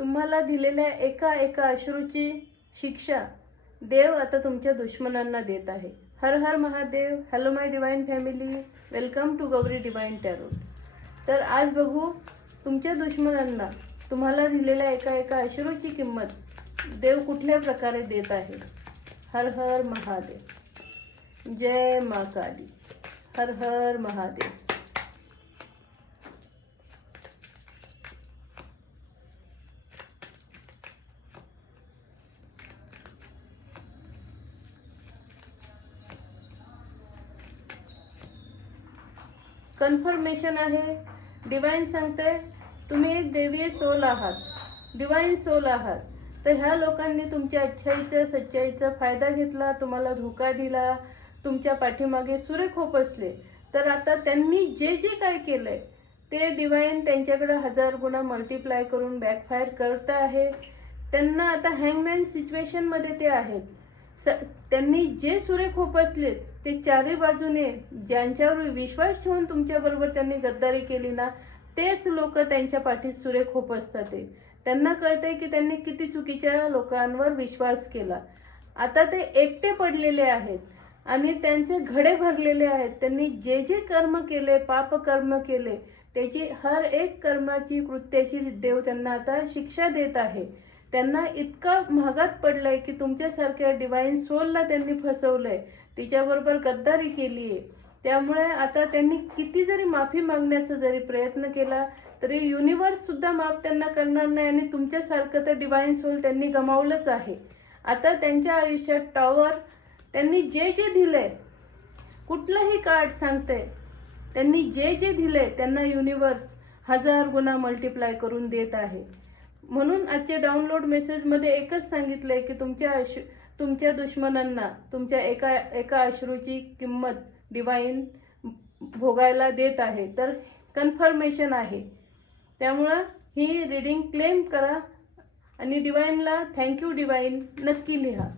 तुम्हाला दिलेल्या एका एका अश्रूची शिक्षा देव आता तुमच्या दुश्मनांना देत आहे. Har Har Mahadev. Hello my divine family, welcome to Gauri divine tarot. तर आज बघू तुमच्या दुश्मनांना तुम्हाला दिलेल्या एका एका अश्रूची किंमत देव कुठल्या प्रकारे देत आहे. हर हर महादेव. जय मां काली. हर हर महादेव. कन्फर्मेशन आहे. डिवाइन सांगते तुम्ही एक देवीय सोल आहात, डिवाइन सोल आहात. तर ह्या लोकांनी तुमच्या अच्छाईचा सच्चाईचा फायदा घेतला, तुम्हाला धोका दिला, तुमच्या पाठीमागे सुरे खोपसले. तर आता त्यांनी जे जे काय केलंय ते डिवाइन त्यांच्याकडे 1000 गुणा मल्टिप्लाय करून बॅकफायर करत आहे. त्यांना आता हँगमॅन सिच्युएशन मध्ये ते आहेत. त्यांनी जे सुरे खोपसले ते चारी बाजूने ज्यांच्यावर विश्वास ठेवून तुमच्या बरोबर त्यांनी गद्दारी केली ना, तेच लोक त्यांच्या पाठीत सुरे खोपसतात. त्यांना कळतंय की त्यांनी किती चुकीच्या लोकांवर विश्वास केला. आता ते एकटे पडलेले आहेत आणि त्यांचे घडे भरलेले आहेत. त्यांनी जे जे कर्म केले, पाप कर्म केले, त्याची हर एक कर्माची कृत्याची देव त्यांना आता शिक्षा देत आहे. त्यांना इतका महागात पडलाय की तुमच्यासारख्या डिवाइन सोलला त्यांनी फसवलंय, तिच्याबरोबर गद्दारी केली आहे. त्यामुळे आता त्यांनी किती जरी माफी मागण्याचा जरी प्रयत्न केला तरी युनिवर्स सुद्धा माफ त्यांना करणार नाही आणि तुमच्यासारखं तर डिवाइन सोल त्यांनी गमावलंच आहे. आता त्यांच्या आयुष्यात टॉवर त्यांनी जे जे दिले, कुठलंही कार्ड सांगते, त्यांनी जे जे दिले त्यांना युनिवर्स 1000 गुणा मल्टिप्लाय करून देत आहे. म्हणून आजच्या डाउनलोड मेसेजमध्ये एकच सांगितलंय की तुमच्या दुश्मनांना तुमच्या एका अश्रूची किंमत डिवाइन भोगायला देत आहे. तर कन्फर्मेशन आहे. त्यामुळं ही रीडिंग क्लेम करा आणि डिवाइनला थँक्यू डिवाइन नक्की लिहा.